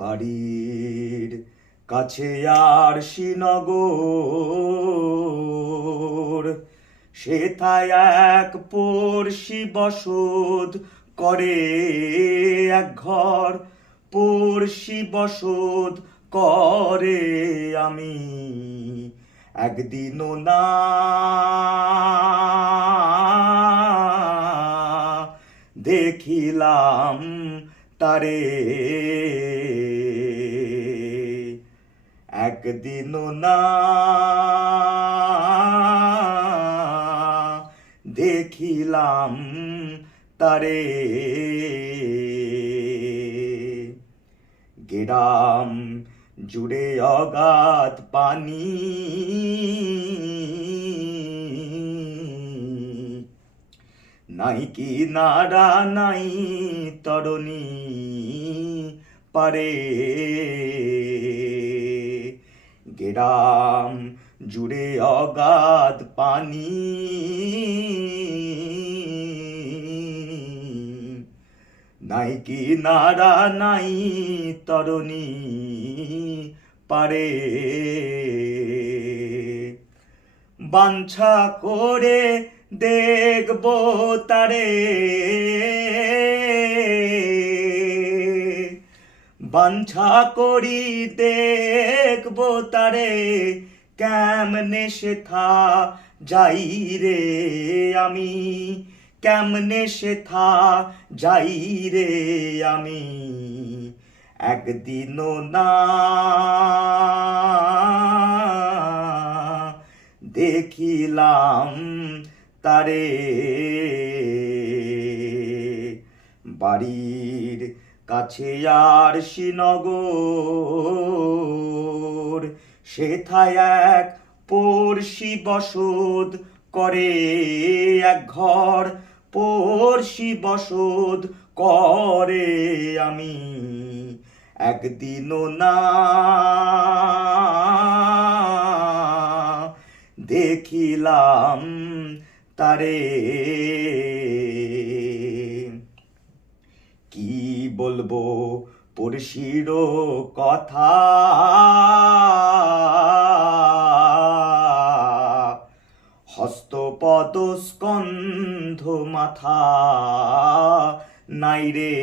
বাড়ির কাছে আর শ্রীনগর, সেথায় এক পড়শি বসত করে এক ঘর, পড়শি বসত করে আমি একদিনও না দেখিলাম তারে, একদিনও না দেখিলাম তারে। গ্রাম জুড়ে অগাধ পানি, নাই কিনারা নাই তরণী পারে। গ্রাম জুড়ে অগাধ পানি, নাই কিনারা নাই তরণী পারে। বাঞ্ছা করে দেখব তারে, বাঞ্ছা করি দেখব তারে, কেমনে সেথা যাই রে আমি, কেমনে সেথা যাই রে আমি একদিনও না দেখিলাম তারে। বাড়ির কাছে আর শ্রীনগর, সেথায় এক পড়শি বসত করে এক ঘর, পড়শি বসত করে আমি একদিনও না দেখিলাম তারে। কি বলবো পড়শির কথা, হস্তপদ স্কন্ধ মাথা নাই রে।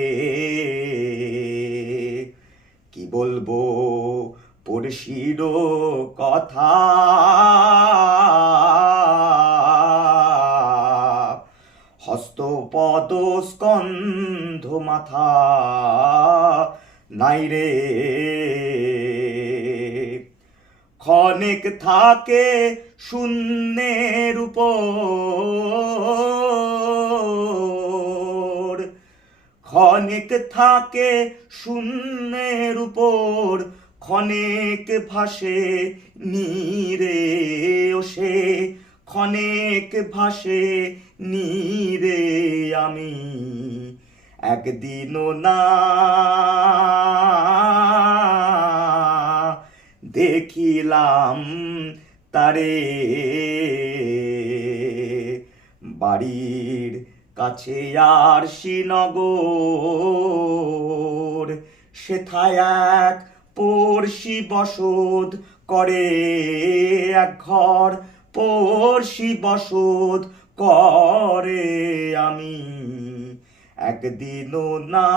কি বলবো পড়শির কথা, হস্তপদ স্কন্ধ মাথা নাই রে। ক্ষণিক থাকে শূন্যের উপর, ক্ষণিক থাকে শূন্যের উপর, ক্ষণিক ভাসে নীরে ও সে, ক্ষণিক ভাসে নীরে আমি একদিনও না দেখিলাম তারে। বাড়ির কাছে আর শ্রীনগর, সেথায় এক পড়শি বসত করে এক ঘর, পড়শি বসত করে আমি একদিনও না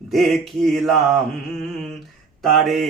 দেখিলাম তারে।